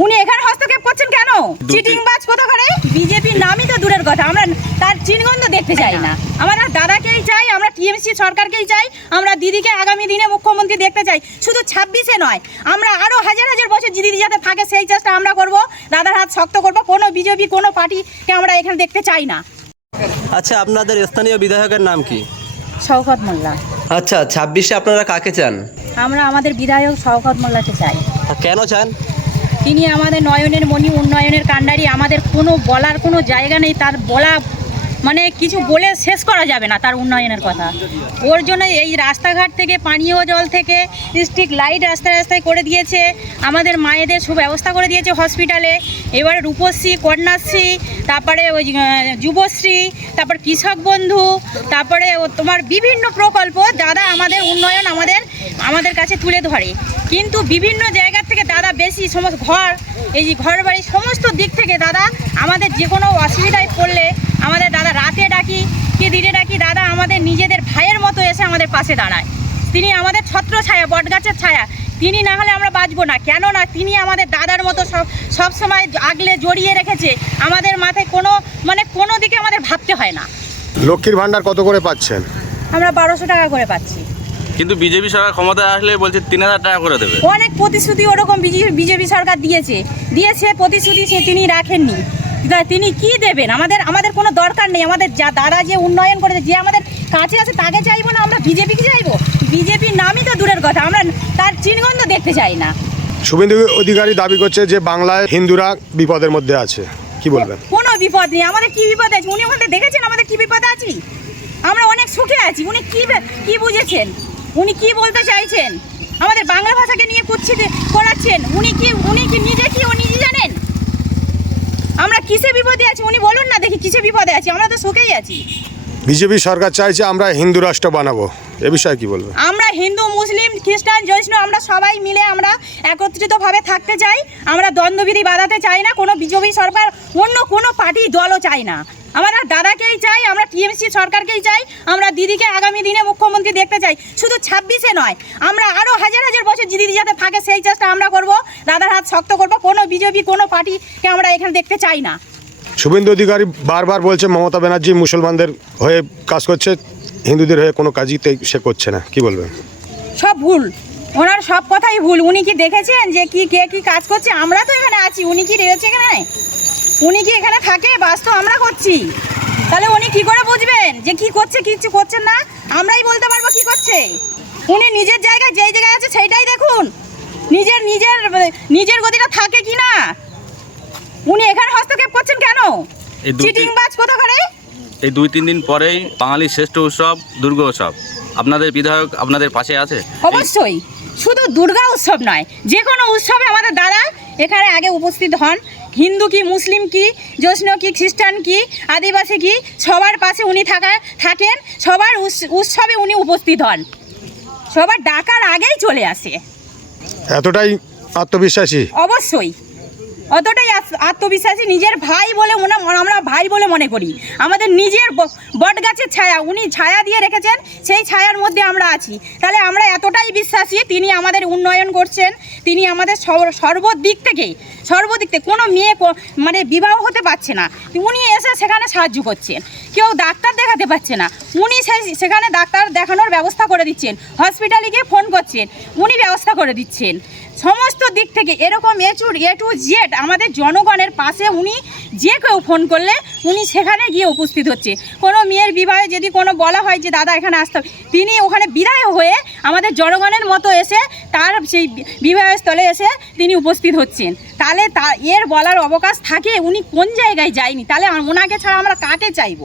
উনি এখানে হস্তক্ষেপ করছেন কেন? চিটিং বাজ কোথা করে বিজেপির নামই তো দূরের কথা। আমরা তার চিনগন্ধ দেখতে চাই না। আমরা দাদাকেই চাই আমরা টিএমসি সরকারকেই চাই আমরা দিদিকে আগামী দিনে মুখ্যমন্ত্রী দেখতে চাই। শুধু ছাব্বিশে নয় আমরা আরও হাজার হাজার বছর দিদি যাতে থাকে সেই চেষ্টা আমরা করব দাদার হাত শক্ত করব। কোনো বিজেপি কোনো পার্টিকে আমরা এখানে দেখতে চাই না। আচ্ছা আপনাদের স্থানীয় বিধায়কের নাম কি? শওকত মোল্লা। আচ্ছা ছাব্বিশে আপনারা কাকে চান? আমরা আমাদের বিধায়ক শওকত মোল্লাকে চাই। কেন চান? তিনি আমাদের নয়নের মণি, উন্নয়নের কাণ্ডারি আমাদের কোনো বলার কোনো জায়গা নেই, তার বলা মানে কিছু বলে শেষ করা যাবে না তার উন্নয়নের কথা। ওর জন্য এই রাস্তাঘাট থেকে, পানীয় জল থেকে স্ট্রিট লাইট রাস্তায় রাস্তায় করে দিয়েছে, আমাদের মায়েদের সুব্যবস্থা করে দিয়েছে হসপিটালে। এবারে রূপশ্রী, কন্যাশ্রী, তারপরে ওই যুবশ্রী, তারপর কৃষক বন্ধু, তারপরে তোমার বিভিন্ন প্রকল্প, দাদা আমাদের উন্নয়ন আমাদের আমাদের কাছে তুলে ধরে। কিন্তু বিভিন্ন জায়গা থেকে দাদা বেশি সমস্ত ঘর এই যে ঘর বাড়ি সমস্ত দিক থেকে দাদা আমাদের যে কোনো অসুবিধায় পড়লে আমাদের দাদা রাতে ডাকি কি দিনে ডাকি দাদা আমাদের নিজেদের ভাইয়ের মতো এসে আমাদের পাশে দাঁড়ায়। তিনি আমাদের ছত্র ছায়া বটগাছের ছায়া। তিনি না হলে আমরা বাঁচবো না। কেন না? তিনি আমাদের দাদার মতো সব সব সময় আগলে জড়িয়ে রেখেছে। আমাদের মাথায় কোনো মানে কোনো দিকে আমাদের ভাবতে হয় না। লক্ষ্মীর ভাণ্ডার কত করে পাচ্ছেন? আমরা বারোশো টাকা করে পাচ্ছি। কিন্তু বিজেপি সরকার ক্ষমতায় আসলে বলছে তিন হাজার টাকা করে দেবে। অনেক প্রতিশ্রুতি ওরকম বিজেপি সরকার দিয়েছে। দিয়েছে প্রতিশ্রুতি সে তিনি রাখেননি। তিনি কি দেবেন? আমাদের আমাদের কোনো দরকার নেই। আমাদের যা দাদা যে উন্নয়ন করেছে যে আমাদের কাছে আছে তাকে চাইব না? আমরা বিজেপিকে চাইব? বিজেপির নামই তো দূরের কথা। আমরা তার চিনগন্ধ দেখতে চাই না। শুভেন্দু অধিকারী দাবি করছে যে বাংলায় হিন্দুরা বিপদের মধ্যে আছে। কি বলবেন? কোনো বিপদ নেই। আমাদের কি বিপদ আছে? উনি আমাদের দেখেছেন আমাদের কি বিপদে আছি? আমরা অনেক সুখে আছি। উনি কি কি বুঝেছেন? উনি কি বলতে চাইছেন? আমাদের বাংলা ভাষাকে নিয়ে কুচ্ছিত করাচ্ছেন। উনি কি উনি কি নিজে কি উনি জানেন? আমরা কিসে বিপদে আছি? উনি বলুন না দেখি কিসে বিপদে আছি। আমরা তো শোকেই আছি। বিজেপি সরকার চাইছে আমরা হিন্দু রাষ্ট্র বানাবো। এ বিষয়ে কি বলবেন? আমরা হিন্দু, মুসলিম, খ্রিস্টান জৈষ্ণ আমরা সবাই মিলে আমরা একত্রিতভাবে থাকতে চাই। আমরা দ্বন্দ্ববিধি বাঁধাতে চাই না, কোনো বিজেপি সরকার, অন্য কোনো পার্টি, দলও চাই না। আমরা দাদাকেই চাই, আমরা টিএমসি সরকারকেই চাই, আমরা দিদিকে আগামী দিনে মুখ্যমন্ত্রী দেখতে চাই। শুধু ছাব্বিশে নয়, আমরা আরও হাজার হাজার বছর দিদি যাতে থাকে, সেই চেষ্টা আমরা করব, দাদার হাত শক্ত করব, কোনো বিজেপি, কোনো পার্টিকে আমরা এখানে দেখতে চাই না। শুভেন্দু অধিকারী বারবার বলছে, মমতা ব্যানার্জি মুসলমানদের হয়ে কাজ করছে, হিন্দুদের হয়ে কোনো কাজই সে করছে না। কি বলবেন? সব ভুল। ওনার সব কথাই ভুল। উনি কি দেখেছেন যে কি, কে কি কাজ করছে? আমরা তো এখানে আছি। উনি কি রয়েছে এখানে? উনি কি এখানে থাকে? বাস তো আমরা করছি। তাহলে উনি কি করে বুঝবেন যে কি করছে কিচ্ছু করছেন না? আমরাই বলতে পারব কি করছে। উনি নিজের জায়গায় যেই জায়গায় আছে সেইটাই দেখুন। নিজের নিজের নিজের গতিটা থাকে কি না? উনি এখানে হস্তক্ষেপ করছেন কেন? এই দুটি- বাজ কোথা করে এই দুই তিন দিন পরেই বাঙালির শ্রেষ্ঠ উৎসব দুর্গা উৎসব। আপনাদের বিধায়ক আপনাদের পাশে আছে? অবশ্যই। শুধু দুর্গা উৎসব নয় যে কোনো উৎসবে আমাদের দাদা এখানে আগে উপস্থিত হন। হিন্দু কি মুসলিম কি জৈষ্ণ কি খ্রিস্টান কি আদিবাসী কি সবার পাশে উনি থাকা থাকেন। সবার উৎস- উৎসবে উনি উপস্থিত হন। সবার ডাকার আগেই চলে আসে। এতটাই আত্মবিশ্বাসী? অবশ্যই। অতটাই আত- আত্মবিশ্বাসী নিজের ভাই বলে মনে, আমরা ভাই বলে মনে করি। আমাদের নিজের ব- বটগাছের ছায়া, উনি ছায়া দিয়ে রেখেছেন, সেই ছায়ার মধ্যে আমরা আছি। তাহলে আমরা এতটাই বিশ্বাসী, তিনি আমাদের উন্নয়ন করছেন, তিনি আমাদের সর্ব- সর্বদিক থেকে সর্বদিক থেকে, কোনো মেয়ে মানে বিবাহ হতে পারছে না। উনি এসে সেখানে সাহায্য করছেন। কেউ ডাক্তার দেখাতে পারছে না। উনি সেই- সেখানে ডাক্তার দেখানোর ব্যবস্থা করে দিচ্ছেন। হসপিটালে গিয়ে ফোন করছেন। উনি ব্যবস্থা করে দিচ্ছেন। সমস্ত দিক থেকে এরকম এ টু জেড আমাদের জনগণের পাশে উনি যে কেউ ফোন করলে উনি সেখানে গিয়ে উপস্থিত হচ্ছে। কোনো মেয়ের বিবাহে যদি কোনো বলা হয় যে দাদা এখানে আসতে হবে, তিনি ওখানে বিদায় হয়ে আমাদের জনগণের মতো এসে তার সেই বিবাহের স্থলে এসে তিনি উপস্থিত হচ্ছেন। তাহলে তা এর বলার অবকাশ থাকে উনি কোন জায়গায় যায়নি। তাহলে ওনাকে ছাড়া আমরা কাকে চাইব?